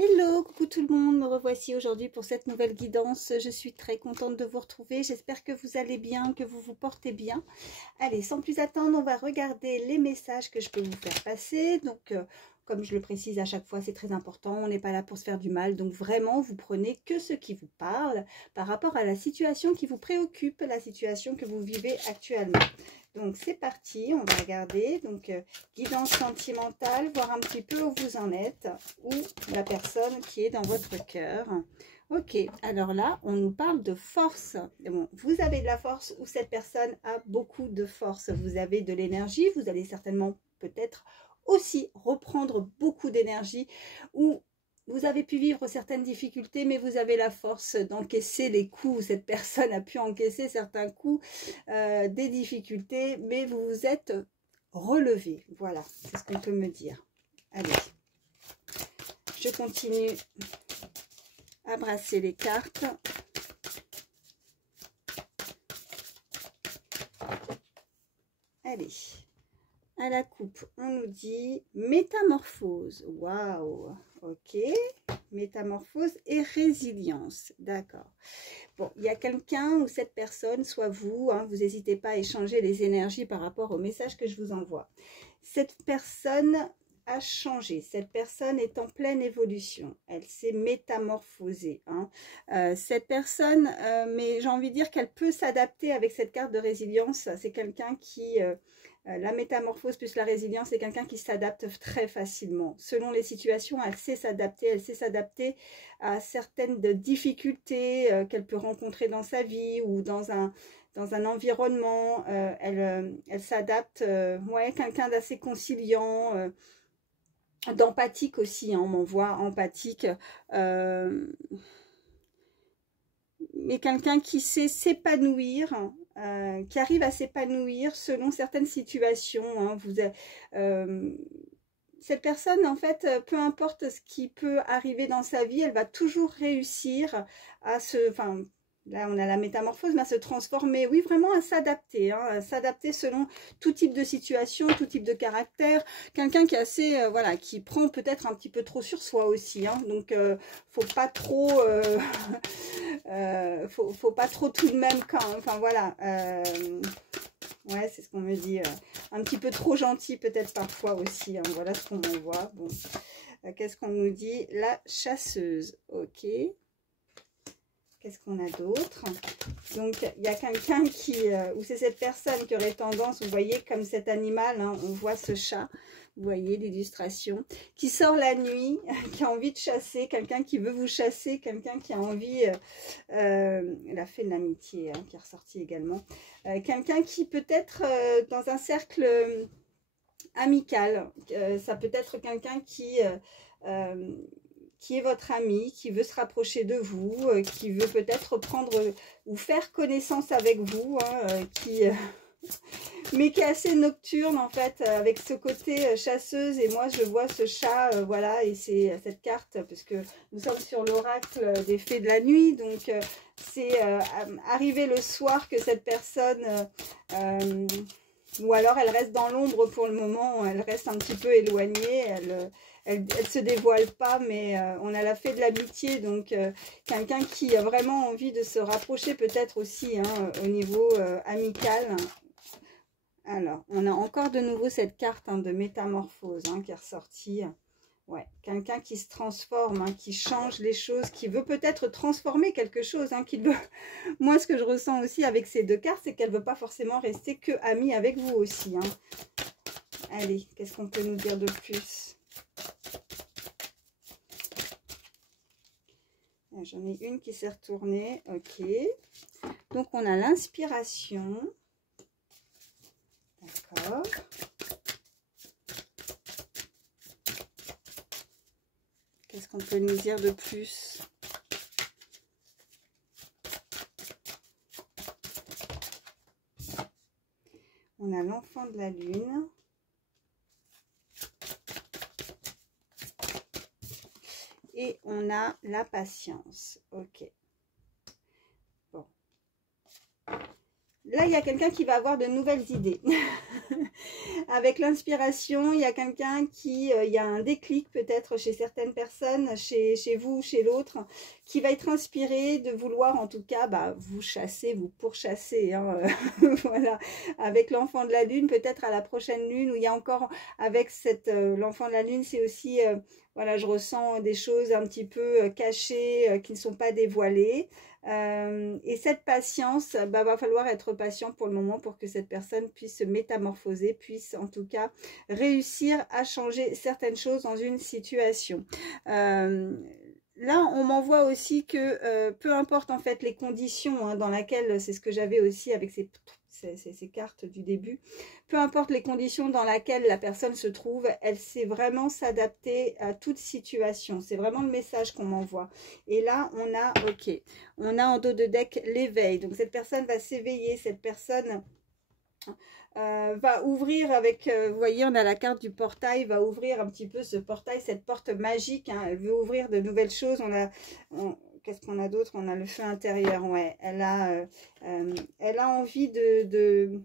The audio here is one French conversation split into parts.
Hello, coucou tout le monde, me revoici aujourd'hui pour cette nouvelle guidance. Je suis très contente de vous retrouver, j'espère que vous allez bien, que vous vous portez bien. Allez, sans plus attendre, on va regarder les messages que je peux vous faire passer. Donc, comme je le précise à chaque fois, c'est très important, on n'est pas là pour se faire du mal. Donc vraiment, vous prenez que ce qui vous parle par rapport à la situation qui vous préoccupe, la situation que vous vivez actuellement. Donc c'est parti, on va regarder, donc guidance sentimentale, voir un petit peu où vous en êtes, ou la personne qui est dans votre cœur. Ok, alors là, on nous parle de force. Bon, vous avez de la force ou cette personne a beaucoup de force. Vous avez de l'énergie, vous allez certainement peut-être aussi reprendre beaucoup d'énergie ou vous avez pu vivre certaines difficultés, mais vous avez la force d'encaisser les coups. Cette personne a pu encaisser certains coups, des difficultés, mais vous vous êtes relevé. Voilà, c'est ce qu'on peut me dire. Allez, je continue à brasser les cartes. Allez, à la coupe, on nous dit métamorphose. Waouh, ok. Métamorphose et résilience, d'accord. Bon, il y a quelqu'un ou cette personne, soit vous, hein, vous n'hésitez pas à échanger les énergies par rapport au message que je vous envoie. Cette personne a changé, cette personne est en pleine évolution, elle s'est métamorphosée. Hein. Cette personne, mais j'ai envie de dire qu'elle peut s'adapter avec cette carte de résilience, c'est quelqu'un qui... la métamorphose plus la résilience, c'est quelqu'un qui s'adapte très facilement. Selon les situations, elle sait s'adapter à certaines difficultés qu'elle peut rencontrer dans sa vie ou dans un environnement. Elle s'adapte, ouais, quelqu'un d'assez conciliant, d'empathique aussi, hein, on m'envoie empathique. Mais quelqu'un qui sait s'épanouir, qui arrive à s'épanouir selon certaines situations. Hein. Cette personne, en fait, peu importe ce qui peut arriver dans sa vie, elle va toujours réussir à se... Enfin, là, on a la métamorphose, mais à se transformer. Oui, vraiment à s'adapter. Hein, à s'adapter selon tout type de situation, tout type de caractère. Quelqu'un qui est assez... voilà, qui prend peut-être un petit peu trop sur soi aussi. Hein, donc, faut pas trop... faut pas trop tout de même quand... Enfin, voilà. Ouais, c'est ce qu'on me dit. Un petit peu trop gentil peut-être parfois aussi. Hein, voilà ce qu'on m'envoie. Bon. Qu'est-ce qu'on nous dit? La chasseuse. Ok. Qu'est-ce qu'on a d'autre? Donc, il y a quelqu'un qui... ou c'est cette personne qui aurait tendance, vous voyez, comme cet animal, hein, on voit ce chat. Vous voyez l'illustration, qui sort la nuit, qui a envie de chasser, quelqu'un qui veut vous chasser, quelqu'un qui a envie, la fée de l'amitié, hein, qui est ressortie également, quelqu'un qui peut être dans un cercle amical, ça peut être quelqu'un qui est votre ami, qui veut se rapprocher de vous, qui veut peut-être prendre ou faire connaissance avec vous, hein, mais qui est assez nocturne en fait, avec ce côté chasseuse. Et moi je vois ce chat, voilà, et c'est cette carte, parce que nous sommes sur l'oracle des fées de la nuit, donc c'est arrivé le soir que cette personne, ou alors elle reste dans l'ombre pour le moment, elle reste un petit peu éloignée, elle se dévoile pas, mais on a la fée de l'amitié, donc quelqu'un qui a vraiment envie de se rapprocher peut-être aussi, hein, au niveau amical. Alors, on a encore de nouveau cette carte, hein, de métamorphose, hein, qui est ressortie. Ouais, quelqu'un qui se transforme, hein, qui change les choses, qui veut peut-être transformer quelque chose, hein, qui veut... Moi, ce que je ressens aussi avec ces deux cartes, c'est qu'elle ne veut pas forcément rester que amie avec vous aussi. Hein. Allez, qu'est-ce qu'on peut nous dire de plus? J'en ai une qui s'est retournée, ok. Donc, on a l'inspiration. D'accord. Qu'est-ce qu'on peut nous dire de plus? On a l'enfant de la lune. Et on a la patience. Ok. Bon. là, il y a quelqu'un qui va avoir de nouvelles idées. Avec l'inspiration, il y a quelqu'un qui, il y a un déclic peut-être chez certaines personnes, chez vous, chez l'autre, qui va être inspiré de vouloir en tout cas vous chasser, vous pourchasser. Hein, voilà. Avec l'enfant de la lune, peut-être à la prochaine lune, où il y a encore, avec l'enfant de la lune, c'est aussi, voilà, je ressens des choses un petit peu cachées, qui ne sont pas dévoilées. Et cette patience, va falloir être patient pour le moment pour que cette personne puisse se métamorphoser, puisse en tout cas réussir à changer certaines choses dans une situation. Là, on m'envoie aussi que peu importe en fait les conditions hein, dans lesquelles, c'est ce que j'avais aussi avec ces cartes du début, peu importe les conditions dans lesquelles la personne se trouve, elle sait vraiment s'adapter à toute situation. C'est vraiment le message qu'on m'envoie. Et là, on a, ok, on a en dos de deck l'éveil. Donc, cette personne va s'éveiller, cette personne va ouvrir avec, vous voyez, on a la carte du portail, va ouvrir un petit peu ce portail, cette porte magique. Hein, elle veut ouvrir de nouvelles choses. Qu'est-ce qu'on a d'autre? On a le feu intérieur, ouais. Elle a envie de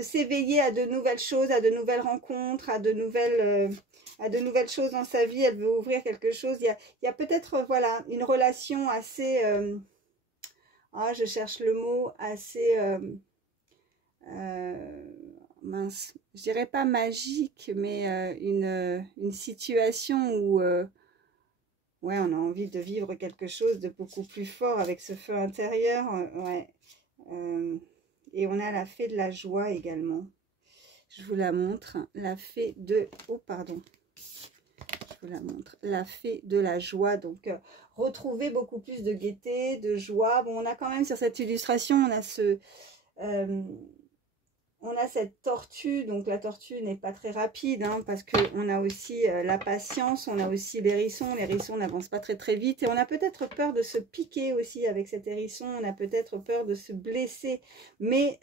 s'éveiller à de nouvelles choses, à de nouvelles rencontres, à de nouvelles choses dans sa vie. Elle veut ouvrir quelque chose. Il y a peut-être, voilà, une relation assez, je cherche le mot, assez, mince, je dirais pas magique, mais une situation où, ouais, on a envie de vivre quelque chose de beaucoup plus fort avec ce feu intérieur, ouais. Et on a la fée de la joie également. Je vous la montre. La fée de... Oh, pardon. Je vous la montre. La fée de la joie. Donc, retrouver beaucoup plus de gaieté, de joie. Bon, on a quand même sur cette illustration, on a on a cette tortue, donc la tortue n'est pas très rapide, hein, parce qu'on a aussi la patience, on a aussi l'hérisson n'avancent pas très très vite, et on a peut-être peur de se piquer aussi avec cet hérisson, on a peut-être peur de se blesser, mais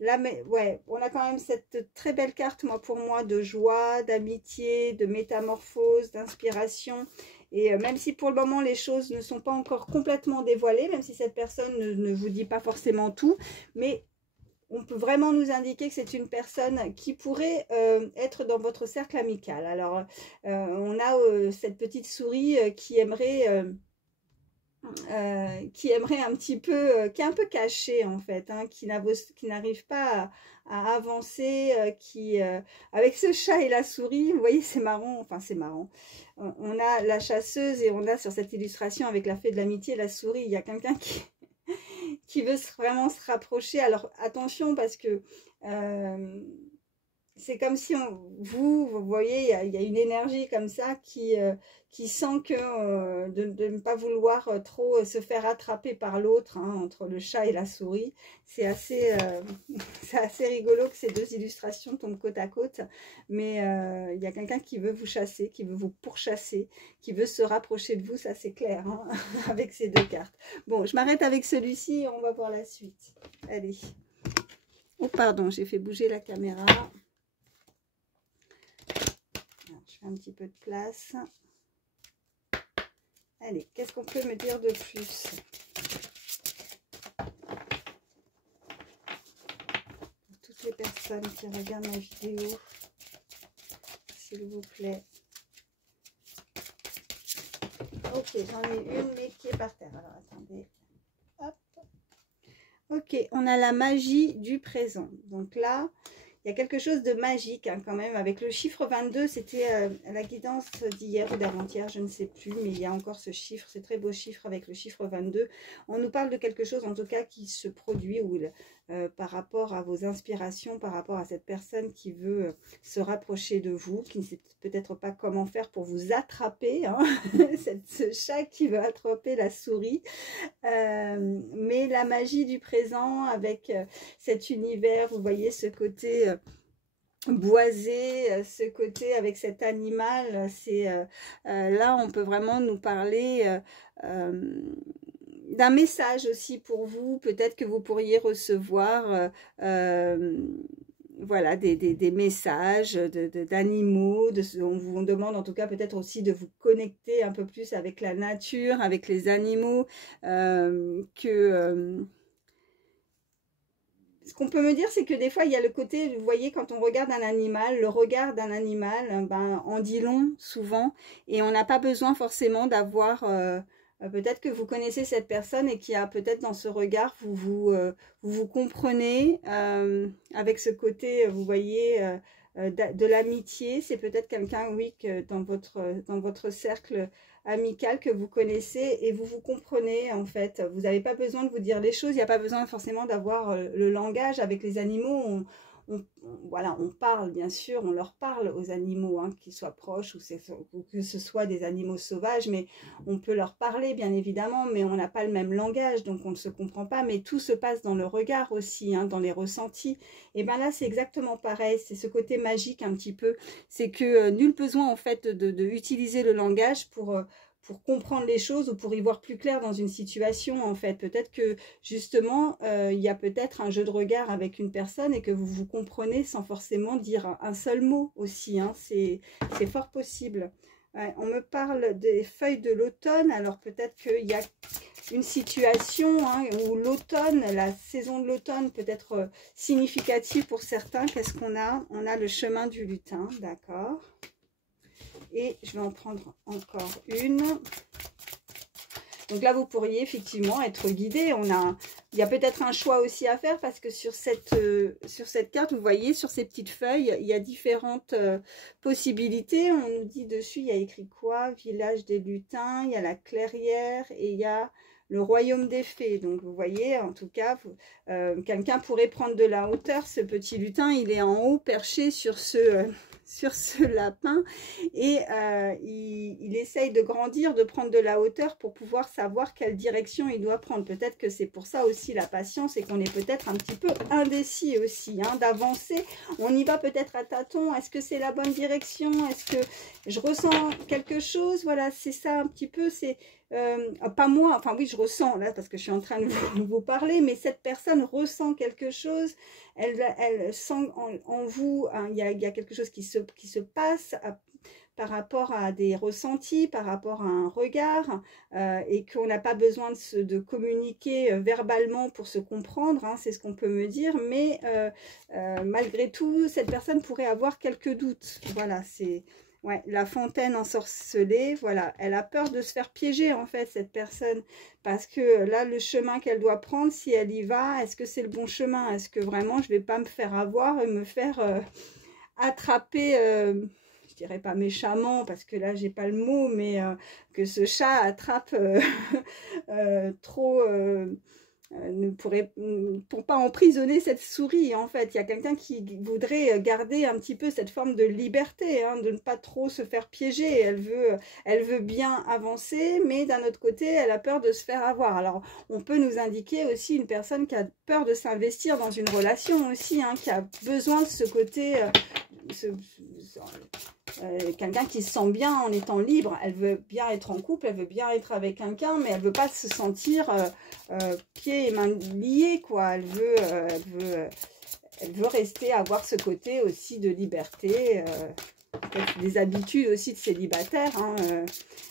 là, ouais, on a quand même cette très belle carte, pour moi, de joie, d'amitié, de métamorphose, d'inspiration. Et même si pour le moment les choses ne sont pas encore complètement dévoilées, même si cette personne ne vous dit pas forcément tout, mais on peut vraiment nous indiquer que c'est une personne qui pourrait être dans votre cercle amical. Alors, on a cette petite souris qui aimerait un petit peu, qui est un peu cachée en fait, hein, qui n'arrive pas à avancer, avec ce chat et la souris, vous voyez, c'est marrant, enfin c'est marrant. On a la chasseuse et on a sur cette illustration avec la fée de l'amitié la souris, il y a quelqu'un qui veut vraiment se rapprocher. Alors attention parce que c'est comme si vous voyez, il y a une énergie comme ça qui sent que de ne pas vouloir trop se faire attraper par l'autre, hein, entre le chat et la souris. C'est assez, c'est assez rigolo que ces deux illustrations tombent côte à côte. Mais il y a quelqu'un qui veut vous chasser, qui veut vous pourchasser, qui veut se rapprocher de vous, ça c'est clair, hein, avec ces deux cartes. Bon, je m'arrête avec celui-ci et on va voir la suite. Allez. Oh pardon, j'ai fait bouger la caméra. Je fais un petit peu de place. Allez, qu'est-ce qu'on peut me dire de plus? Pour toutes les personnes qui regardent ma vidéo, s'il vous plaît. Ok, j'en ai une mais qui est par terre. Alors attendez. Hop. Ok, on a la magie du présent. Donc là, il y a quelque chose de magique, hein, quand même. Avec le chiffre 22, c'était la guidance d'hier ou d'avant-hier, je ne sais plus. Mais il y a encore ce chiffre, ce très beau chiffre avec le chiffre 22. On nous parle de quelque chose, en tout cas, qui se produit par rapport à vos inspirations, par rapport à cette personne qui veut se rapprocher de vous, qui ne sait peut-être pas comment faire pour vous attraper. Hein, ce chat qui veut attraper la souris. Mais la magie du présent avec cet univers, vous voyez ce côté boisé, ce côté avec cet animal, c'est là on peut vraiment nous parler d'un message aussi pour vous, peut-être que vous pourriez recevoir voilà, des messages d'animaux, on vous demande en tout cas peut-être aussi de vous connecter un peu plus avec la nature, avec les animaux, ce qu'on peut me dire, c'est que des fois, il y a le côté, vous voyez, quand on regarde un animal, le regard d'un animal, ben, en dit long, souvent. Et on n'a pas besoin forcément d'avoir... peut-être que vous connaissez cette personne et qui a peut-être dans ce regard, vous comprenez avec ce côté, vous voyez, de l'amitié. C'est peut-être quelqu'un, oui, que dans votre cercle amical que vous connaissez et vous comprenez en fait. Vous n'avez pas besoin de vous dire les choses, il n'y a pas besoin forcément d'avoir le langage. Avec les animaux. Voilà, on parle, bien sûr, on leur parle aux animaux, hein, qu'ils soient proches ou que ce soit des animaux sauvages, mais on peut leur parler, bien évidemment, mais on n'a pas le même langage, donc on ne se comprend pas, mais tout se passe dans le regard aussi, hein, dans les ressentis. Et bien là, c'est exactement pareil, c'est ce côté magique un petit peu, c'est que nul besoin en fait de utiliser le langage pour comprendre les choses ou pour y voir plus clair dans une situation en fait. Peut-être que justement, il y a peut-être un jeu de regard avec une personne et que vous vous comprenez sans forcément dire un seul mot aussi, hein. C'est fort possible. Ouais, on me parle des feuilles de l'automne, alors peut-être qu'il y a une situation hein, où l'automne, la saison de l'automne peut être significative pour certains. Qu'est-ce qu'on a? On a le chemin du lutin, d'accord. Et je vais en prendre encore une. Donc là, vous pourriez effectivement être guidé. Il y a peut-être un choix aussi à faire parce que sur cette carte, vous voyez, sur ces petites feuilles, il y a différentes possibilités. On nous dit dessus, il y a écrit quoi? Village des lutins, il y a la clairière et il y a le royaume des fées. Donc vous voyez, en tout cas, quelqu'un pourrait prendre de la hauteur. Ce petit lutin, il est en haut, perché sur ce lapin et il essaye de grandir, de prendre de la hauteur pour pouvoir savoir quelle direction il doit prendre. Peut-être que c'est pour ça aussi la patience et qu'on est peut-être un petit peu indécis aussi, hein, d'avancer. On y va peut-être à tâtons. Est-ce que c'est la bonne direction? Est-ce que je ressens quelque chose? Voilà, c'est ça un petit peu, c'est... pas moi, enfin oui, je ressens là parce que je suis en train de vous parler, mais cette personne ressent quelque chose, elle sent en vous, hein, il y a quelque chose qui se passe par rapport à des ressentis, par rapport à un regard, et qu'on n'a pas besoin de communiquer verbalement pour se comprendre, hein, c'est ce qu'on peut me dire, mais malgré tout, cette personne pourrait avoir quelques doutes. Voilà, c'est... Ouais, la fontaine ensorcelée, voilà, elle a peur de se faire piéger en fait cette personne parce que là le chemin qu'elle doit prendre, si elle y va, est-ce que c'est le bon chemin? Est-ce que vraiment je vais pas me faire avoir et me faire attraper, je dirais pas méchamment parce que là j'ai pas le mot, mais que ce chat attrape trop... pour pas emprisonner cette souris en fait. Il y a quelqu'un qui voudrait garder un petit peu cette forme de liberté, hein, de ne pas trop se faire piéger. Elle veut bien avancer, mais d'un autre côté, elle a peur de se faire avoir. Alors, on peut nous indiquer aussi une personne qui a peur de s'investir dans une relation aussi, hein, qui a besoin de ce côté... quelqu'un qui se sent bien en étant libre. Elle veut bien être en couple, elle veut bien être avec quelqu'un, mais elle veut pas se sentir pieds et mains liés, quoi. Elle veut rester, avoir ce côté aussi de liberté, des habitudes aussi de célibataire, hein.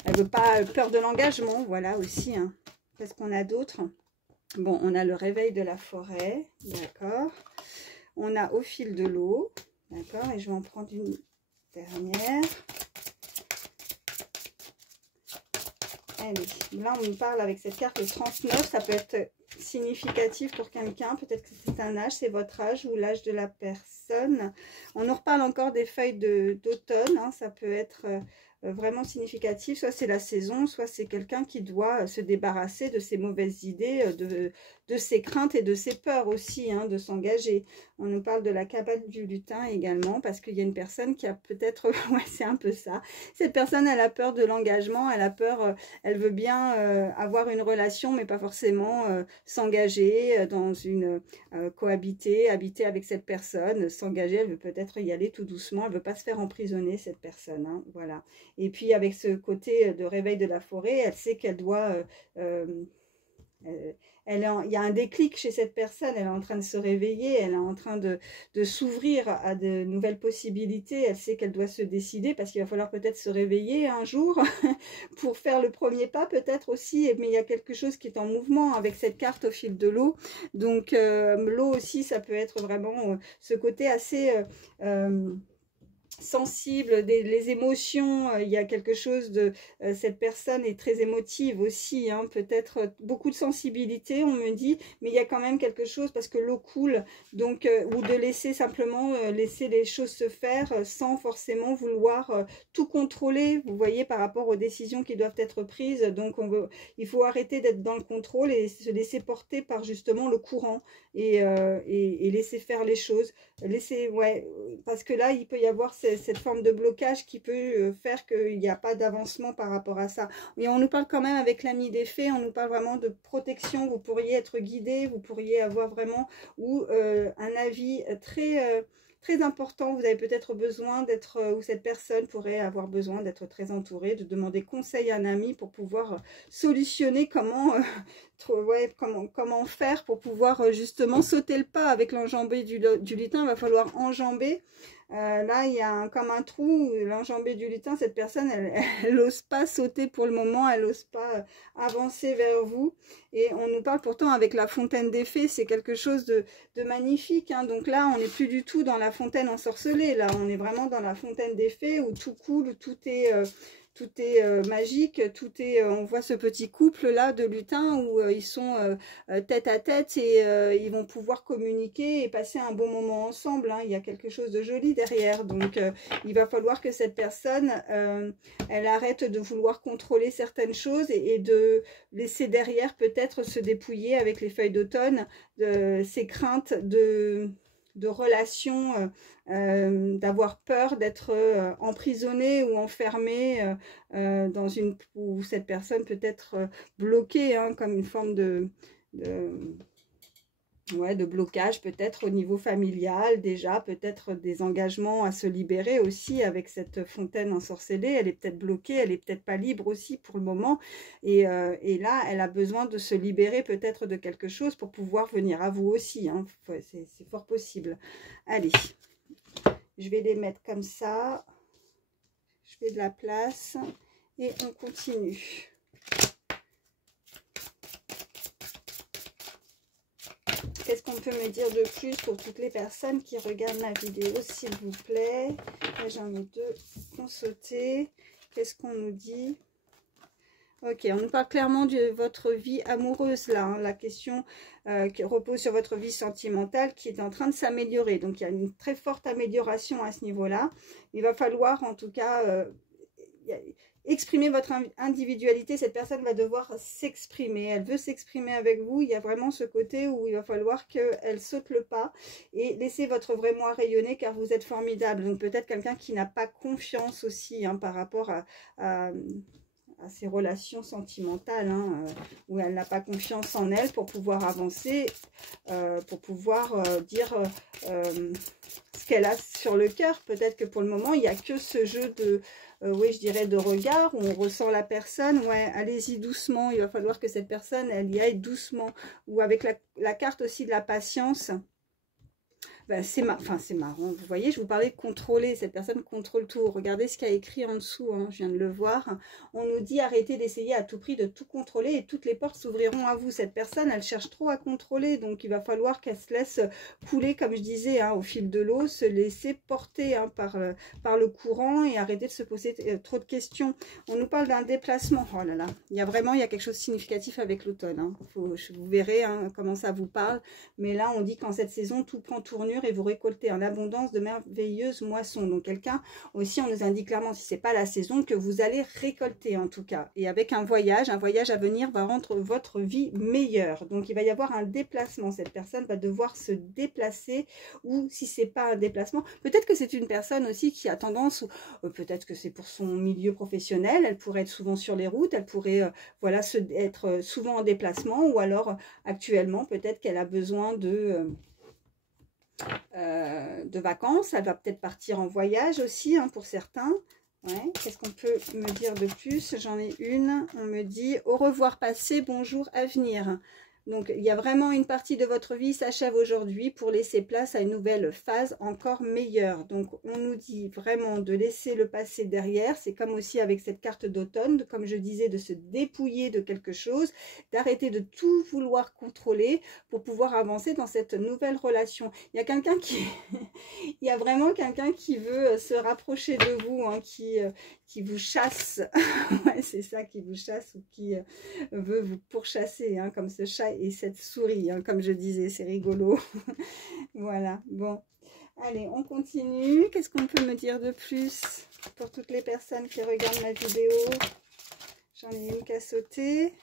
Elle veut pas, peur de l'engagement, voilà aussi, hein. Qu'est-ce qu'on a d'autre? Bon, on a le réveil de la forêt, d'accord. On a au fil de l'eau, d'accord, et je vais en prendre une dernière. Allez, là on me parle avec cette carte le 39, ça peut être significatif pour quelqu'un, peut-être que c'est un âge, c'est votre âge ou l'âge de la personne. On nous reparle encore des feuilles d'automne, hein, ça peut être vraiment significatif, soit c'est la saison, soit c'est quelqu'un qui doit se débarrasser de ses mauvaises idées, de ses craintes et de ses peurs aussi, hein, de s'engager. On nous parle de la cabane du lutin également, parce qu'il y a une personne qui a peut-être, ouais c'est un peu ça, cette personne elle a peur de l'engagement, elle a peur, elle veut bien avoir une relation, mais pas forcément s'engager dans une, habiter avec cette personne, s'engager, elle veut peut-être y aller tout doucement, elle veut pas se faire emprisonner cette personne, hein, voilà. Et puis avec ce côté de réveil de la forêt, elle sait qu'elle doit il y a un déclic chez cette personne, elle est en train de se réveiller, elle est en train de s'ouvrir à de nouvelles possibilités, elle sait qu'elle doit se décider parce qu'il va falloir peut-être se réveiller un jour pour faire le premier pas peut-être aussi, mais il y a quelque chose qui est en mouvement avec cette carte au fil de l'eau. Donc l'eau aussi, ça peut être vraiment ce côté assez... sensible, les émotions, il y a quelque chose de... cette personne est très émotive aussi, hein, peut-être beaucoup de sensibilité, on me dit, mais il y a quand même quelque chose parce que l'eau coule, donc, ou de laisser simplement, laisser les choses se faire sans forcément vouloir tout contrôler, vous voyez, par rapport aux décisions qui doivent être prises, donc il faut arrêter d'être dans le contrôle et se laisser porter par justement le courant et laisser faire les choses, laisser, ouais, parce que là, il peut y avoir cette forme de blocage qui peut faire qu'il n'y a pas d'avancement par rapport à ça. Et on nous parle quand même avec l'ami des fées, on nous parle vraiment de protection, vous pourriez être guidé, vous pourriez avoir vraiment un avis très important, vous avez peut-être besoin d'être, ou cette personne pourrait avoir besoin d'être très entourée, de demander conseil à un ami pour pouvoir solutionner comment faire pour pouvoir justement sauter le pas avec l'enjambée du lutin. Il va falloir enjamber. Là, il y a comme un trou, l'enjambée du lutin, cette personne, elle n'ose pas sauter pour le moment, elle n'ose pas avancer vers vous. Et on nous parle pourtant avec la fontaine des fées, c'est quelque chose de magnifique, hein. Donc là, on n'est plus du tout dans la fontaine ensorcelée, là, on est vraiment dans la fontaine des fées où tout coule, tout est magique, tout est, on voit ce petit couple là de lutins où ils sont tête à tête et ils vont pouvoir communiquer et passer un bon moment ensemble, hein. Il y a quelque chose de joli derrière, donc il va falloir que cette personne elle arrête de vouloir contrôler certaines choses et de laisser derrière peut-être se dépouiller avec les feuilles d'automne de ses craintes de relations, d'avoir peur d'être emprisonnée ou enfermée dans une, où cette personne peut être bloquée, hein, comme une forme de blocage peut-être au niveau familial déjà, peut-être des engagements à se libérer aussi avec cette fontaine ensorcelée, elle est peut-être bloquée, elle est peut-être pas libre aussi pour le moment et là elle a besoin de se libérer peut-être de quelque chose pour pouvoir venir à vous aussi, hein. C'est fort possible. Allez, je vais les mettre comme ça, je fais de la place et on continue. Qu'est-ce qu'on peut me dire de plus pour toutes les personnes qui regardent ma vidéo, s'il vous plaît? J'en ai deux qui ont sauté. Qu'est-ce qu'on nous dit? Ok, on nous parle clairement de votre vie amoureuse là, hein, la question qui repose sur votre vie sentimentale qui est en train de s'améliorer. Donc il y a une très forte amélioration à ce niveau-là. Il va falloir en tout cas exprimer votre individualité. Cette personne va devoir s'exprimer, elle veut s'exprimer avec vous. Il y a vraiment ce côté où il va falloir qu'elle saute le pas et laisser votre vrai moi rayonner car vous êtes formidable. Donc peut-être quelqu'un qui n'a pas confiance aussi, hein, par rapport à ses relations sentimentales, hein, où elle n'a pas confiance en elle pour pouvoir avancer, pour pouvoir dire ce qu'elle a sur le cœur. Peut-être que pour le moment, il n'y a que ce jeu de, oui, je dirais de regard, où on ressent la personne. Ouais, allez-y doucement, il va falloir que cette personne, elle y aille doucement. Ou avec la carte aussi de la patience. Ben, c'est marrant, vous voyez, je vous parlais de contrôler, cette personne contrôle tout. Regardez ce qu'il y a écrit en dessous, hein, je viens de le voir. On nous dit arrêtez d'essayer à tout prix de tout contrôler et toutes les portes s'ouvriront à vous. Cette personne, elle cherche trop à contrôler, donc il va falloir qu'elle se laisse couler, comme je disais, hein, au fil de l'eau, se laisser porter, hein, par le courant et arrêter de se poser trop de questions. On nous parle d'un déplacement, oh là là, il y a quelque chose de significatif avec l'automne, hein. Vous verrez, hein, comment ça vous parle, mais là on dit qu'en cette saison, tout prend tournure et vous récoltez en abondance de merveilleuses moissons. Donc quelqu'un aussi, on nous indique clairement, si c'est pas la saison, que vous allez récolter en tout cas. Et avec un voyage à venir va rendre votre vie meilleure. Donc il va y avoir un déplacement. Cette personne va devoir se déplacer, ou si c'est pas un déplacement, peut-être que c'est une personne aussi qui a tendance, ou peut-être que c'est pour son milieu professionnel, elle pourrait être souvent sur les routes, elle pourrait voilà, être souvent en déplacement, ou alors actuellement peut-être qu'elle a besoin de vacances, elle va peut-être partir en voyage aussi, hein, pour certains. Ouais, qu'est-ce qu'on peut me dire de plus? J'en ai une. On me dit au revoir passé, bonjour avenir. Donc, il y a vraiment une partie de votre vie qui s'achève aujourd'hui pour laisser place à une nouvelle phase encore meilleure. Donc, on nous dit vraiment de laisser le passé derrière. C'est comme aussi avec cette carte d'automne, comme je disais, de se dépouiller de quelque chose, d'arrêter de tout vouloir contrôler pour pouvoir avancer dans cette nouvelle relation. Il y a quelqu'un qui... il y a vraiment quelqu'un qui veut se rapprocher de vous, hein, qui vous chasse. Ouais, c'est ça, qui vous chasse ou qui veut vous pourchasser, hein, comme ce chat et cette souris, hein, comme je disais, c'est rigolo. Voilà, bon. Allez, on continue. Qu'est-ce qu'on peut me dire de plus pour toutes les personnes qui regardent ma vidéo? J'en ai une qui a sauté.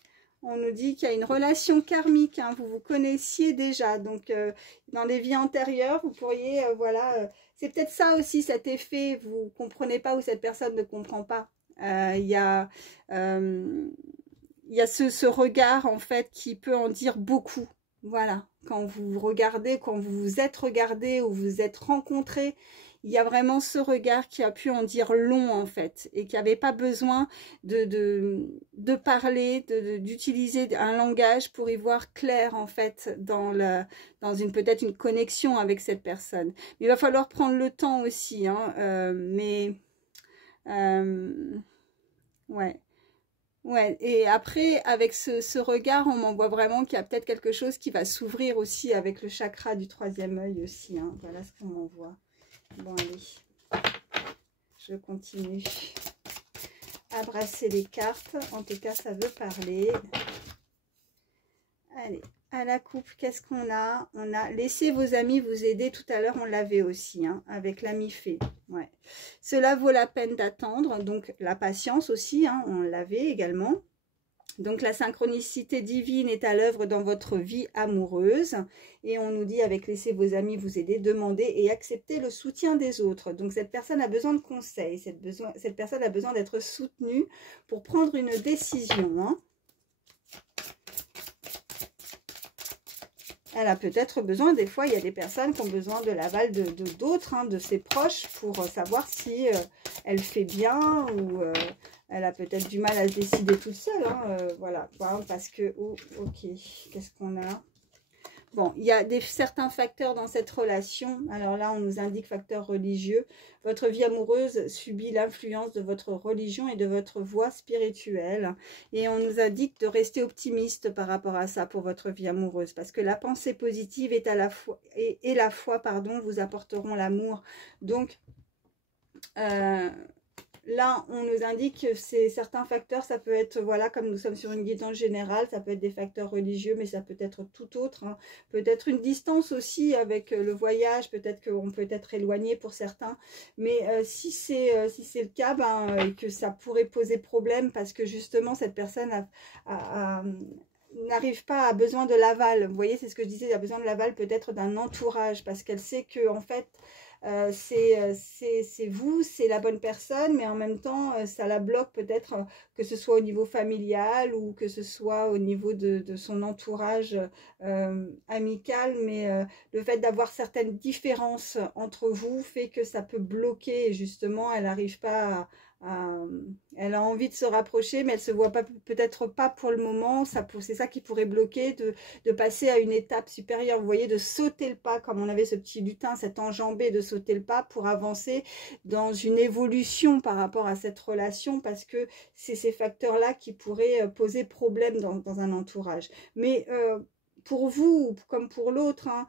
On nous dit qu'il y a une relation karmique, hein, vous vous connaissiez déjà. Donc, dans les vies antérieures, vous pourriez, voilà, c'est peut-être ça aussi, cet effet, vous ne comprenez pas ou cette personne ne comprend pas. Il y a ce regard, en fait, qui peut en dire beaucoup. Voilà, quand vous regardez, quand vous vous êtes regardé ou vous êtes rencontrés, il y a vraiment ce regard qui a pu en dire long, en fait, et qui n'avait pas besoin de parler, d'utiliser un langage pour y voir clair, en fait, dans peut-être une connexion avec cette personne. Mais il va falloir prendre le temps aussi, hein, ouais. Ouais, et après, avec ce regard, on m'envoie vraiment qu'il y a peut-être quelque chose qui va s'ouvrir aussi avec le chakra du troisième œil aussi, hein. Voilà ce qu'on m'envoie. Bon, allez, je continue à brasser les cartes. En tout cas, ça veut parler. Allez, à la coupe, qu'est-ce qu'on a? On a laissé vos amis vous aider. Tout à l'heure, on l'avait aussi, hein, avec l'ami fée. Ouais. Cela vaut la peine d'attendre. Donc, la patience aussi, hein, on l'avait également. Donc, la synchronicité divine est à l'œuvre dans votre vie amoureuse. Et on nous dit, avec laisser vos amis vous aider, demandez et acceptez le soutien des autres. Donc, cette personne a besoin de conseils. Cette personne a besoin d'être soutenue pour prendre une décision, hein. Elle a peut-être besoin, des fois, il y a des personnes qui ont besoin de l'aval d'autres, hein, de ses proches, pour savoir si elle fait bien ou elle a peut-être du mal à se décider toute seule. Hein, voilà, parce que, oh, ok, qu'est-ce qu'on a? Bon, il y a certains facteurs dans cette relation. Alors là, on nous indique facteur religieux. Votre vie amoureuse subit l'influence de votre religion et de votre voie spirituelle. Et on nous indique de rester optimiste par rapport à ça pour votre vie amoureuse. Parce que la pensée positive est à la foi, et la foi, pardon, vous apporteront l'amour. Donc, là, on nous indique que certains facteurs, ça peut être, voilà, comme nous sommes sur une guidance générale, ça peut être des facteurs religieux, mais ça peut être tout autre, hein. Peut-être une distance aussi avec le voyage, peut-être qu'on peut être éloigné pour certains. Mais si c'est le cas, et que ça pourrait poser problème parce que justement, cette personne n'arrive pas à besoin de l'aval. Vous voyez, c'est ce que je disais, il a besoin de l'aval peut-être d'un entourage parce qu'elle sait que, en fait, c'est vous, c'est la bonne personne, mais en même temps, ça la bloque peut-être que ce soit au niveau familial ou que ce soit au niveau de son entourage amical, mais le fait d'avoir certaines différences entre vous fait que ça peut bloquer et justement, elle n'arrive pas elle a envie de se rapprocher, mais elle se voit pas, peut-être pas pour le moment. C'est ça qui pourrait bloquer de passer à une étape supérieure. Vous voyez, de sauter le pas, comme on avait ce petit lutin, cet enjambé, de sauter le pas pour avancer dans une évolution par rapport à cette relation, parce que c'est ces facteurs-là qui pourraient poser problème dans un entourage. Mais pour vous, comme pour l'autre, hein,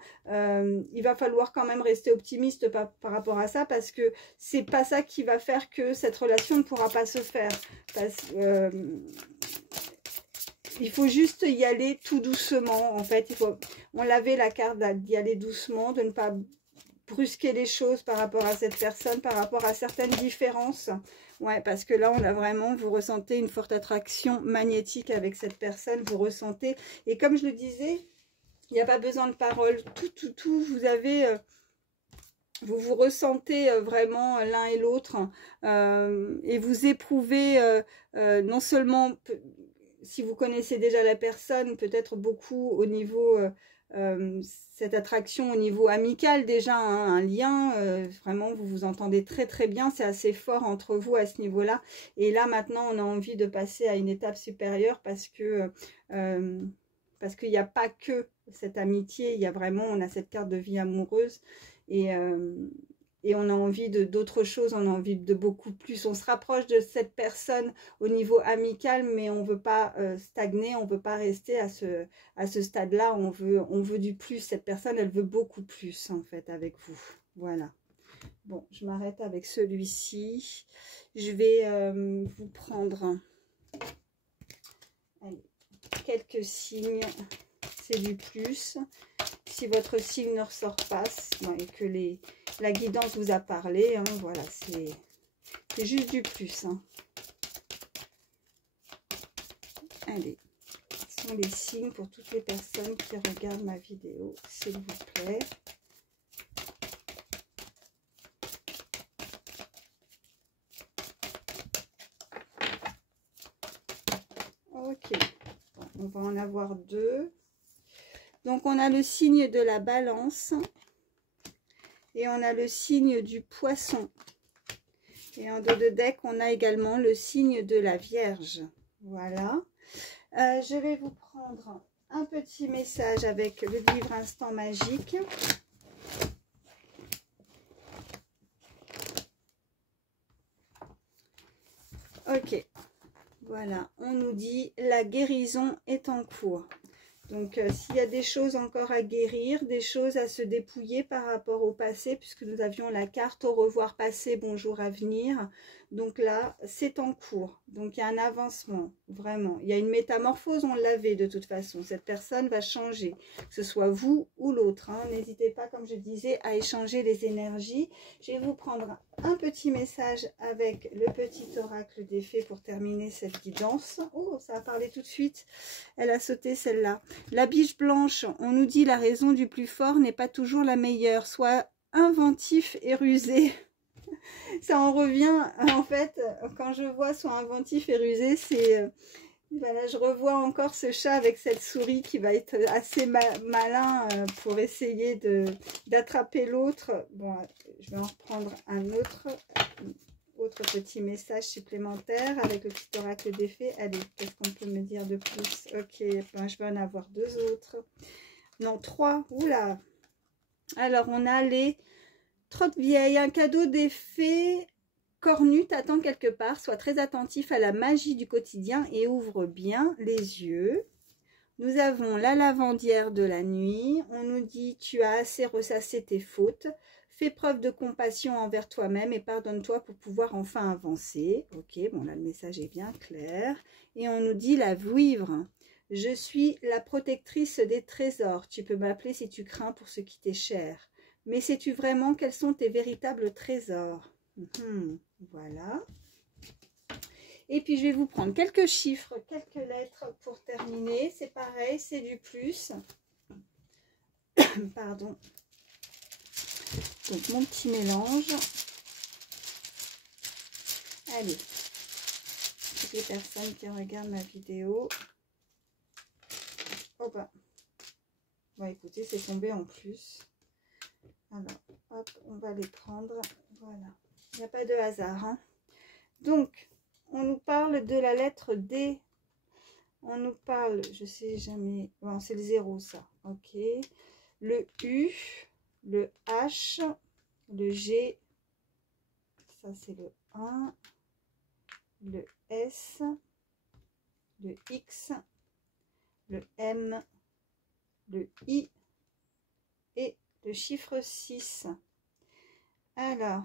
il va falloir quand même rester optimiste par rapport à ça, parce que c'est pas ça qui va faire que cette relation ne pourra pas se faire. Il faut juste y aller tout doucement, en fait. On l'avait la carte d'y aller doucement, de ne pas brusquer les choses par rapport à cette personne, par rapport à certaines différences. Ouais, parce que là, on a vraiment, vous ressentez une forte attraction magnétique avec cette personne, vous ressentez. Et comme je le disais, il n'y a pas besoin de paroles. Tout, vous avez... vous vous ressentez vraiment l'un et l'autre. Et vous éprouvez non seulement, si vous connaissez déjà la personne, peut-être beaucoup au niveau cette attraction au niveau amical déjà, hein, un lien, vraiment vous vous entendez très très bien, c'est assez fort entre vous à ce niveau-là. Et là maintenant on a envie de passer à une étape supérieure parce qu'il n'y a pas que cette amitié, il y a vraiment, on a cette carte de vie amoureuse et on a envie d'autre chose, on a envie de beaucoup plus. On se rapproche de cette personne au niveau amical, mais on ne veut pas stagner, on ne veut pas rester à ce stade-là. On veut du plus. Cette personne, elle veut beaucoup plus, en fait, avec vous. Voilà. Bon, je m'arrête avec celui-ci. Je vais vous prendre allez, quelques signes. C'est du plus. Si votre signe ne ressort pas, bon, et que la guidance vous a parlé, hein, voilà, c'est juste du plus. Hein. Allez, ce sont les signes pour toutes les personnes qui regardent ma vidéo, s'il vous plaît. Ok, bon, on va en avoir deux. Donc, on a le signe de la balance et on a le signe du poisson. Et en dos de deck, on a également le signe de la Vierge. Voilà. Je vais vous prendre un petit message avec le livre Instant Magique. Ok. Voilà. On nous dit la guérison est en cours. Donc, s'il y a des choses encore à guérir, des choses à se dépouiller par rapport au passé, puisque nous avions la carte au revoir passé, bonjour avenir. Donc là, c'est en cours. Donc, il y a un avancement, vraiment. Il y a une métamorphose, on l'avait de toute façon. Cette personne va changer, que ce soit vous ou l'autre. Hein. N'hésitez pas, comme je disais, à échanger les énergies. Je vais vous prendre un petit message avec le petit oracle des fées pour terminer cette guidance. Oh, ça a parlé tout de suite. Elle a sauté celle-là. La biche blanche, on nous dit la raison du plus fort n'est pas toujours la meilleure. Soit inventif et rusé. Ça en revient, en fait, quand je vois soit inventif et rusé, c'est... voilà, je revois encore ce chat avec cette souris qui va être assez malin pour essayer d'attraper l'autre. Bon, je vais en reprendre un autre petit message supplémentaire avec le petit oracle des fées. Allez, qu'est-ce qu'on peut me dire de plus? Ok, ben, je vais en avoir deux autres. Non, trois. Oula. Alors, on a les trottes vieilles. Un cadeau des fées cornu t'attend quelque part. Sois très attentif à la magie du quotidien et ouvre bien les yeux. Nous avons la lavandière de la nuit. On nous dit tu as assez ressassé tes fautes. Fais preuve de compassion envers toi-même et pardonne-toi pour pouvoir enfin avancer. Ok, bon là le message est bien clair. Et on nous dit la vouivre. Je suis la protectrice des trésors. Tu peux m'appeler si tu crains pour ce qui t'est cher. Mais sais-tu vraiment quels sont tes véritables trésors? Voilà. Et puis je vais vous prendre quelques chiffres, quelques lettres pour terminer. C'est pareil, c'est du plus. Pardon. Donc mon petit mélange. Allez. Toutes les personnes qui regardent ma vidéo. Hop. Bon écoutez, c'est tombé en plus. Alors, hop, on va les prendre. Voilà. Il n'y a pas de hasard. Hein. Donc, on nous parle de la lettre D. On nous parle, je sais jamais. Bon, c'est le 0, ça. Ok. Le U, le H, le G. Ça, c'est le 1. Le S, le X, le M, le I et le chiffre 6. Alors,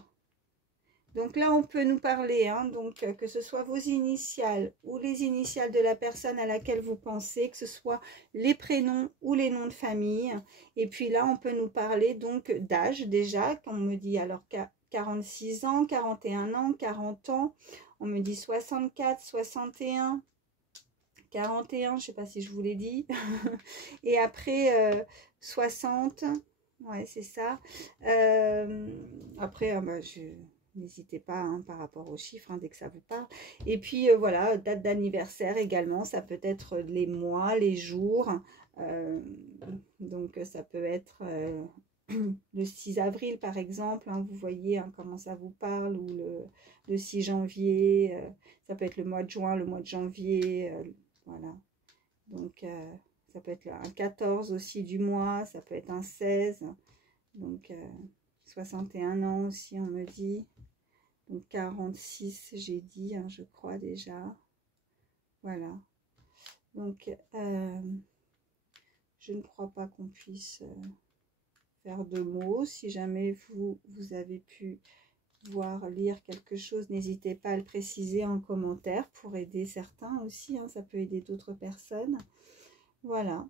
donc là, on peut nous parler, hein, donc que ce soit vos initiales ou les initiales de la personne à laquelle vous pensez, que ce soit les prénoms ou les noms de famille. Et puis là, on peut nous parler donc d'âge déjà, on me dit alors 46 ans, 41 ans, 40 ans, on me dit 64, 61, 41, je ne sais pas si je vous l'ai dit. Et après, 60, ouais, c'est ça. Après, bah, n'hésitez pas hein, par rapport aux chiffres, hein, dès que ça vous parle. Et puis, voilà, date d'anniversaire également. Ça peut être les mois, les jours. Donc ça peut être le 6 avril par exemple, hein, vous voyez hein, comment ça vous parle, ou le 6 janvier, ça peut être le mois de juin, le mois de janvier, voilà. Donc ça peut être un 14 aussi du mois, ça peut être un 16, donc 61 ans aussi on me dit, donc 46 j'ai dit, hein, je crois déjà, voilà. Donc je ne crois pas qu'on puisse faire de mots. Si jamais vous avez pu voir, lire quelque chose, n'hésitez pas à le préciser en commentaire pour aider certains aussi, hein, ça peut aider d'autres personnes. Voilà.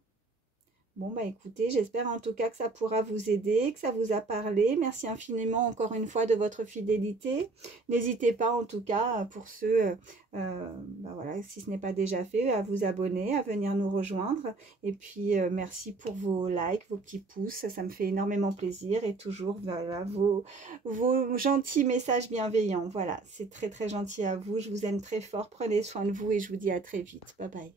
Bon, bah écoutez, j'espère en tout cas que ça pourra vous aider, que ça vous a parlé. Merci infiniment encore une fois de votre fidélité. N'hésitez pas en tout cas pour ceux, bah voilà, si ce n'est pas déjà fait, à vous abonner, à venir nous rejoindre. Et puis merci pour vos likes, vos petits pouces, ça me fait énormément plaisir. Et toujours voilà, vos gentils messages bienveillants. Voilà, c'est très très gentil à vous. Je vous aime très fort. Prenez soin de vous et je vous dis à très vite. Bye bye.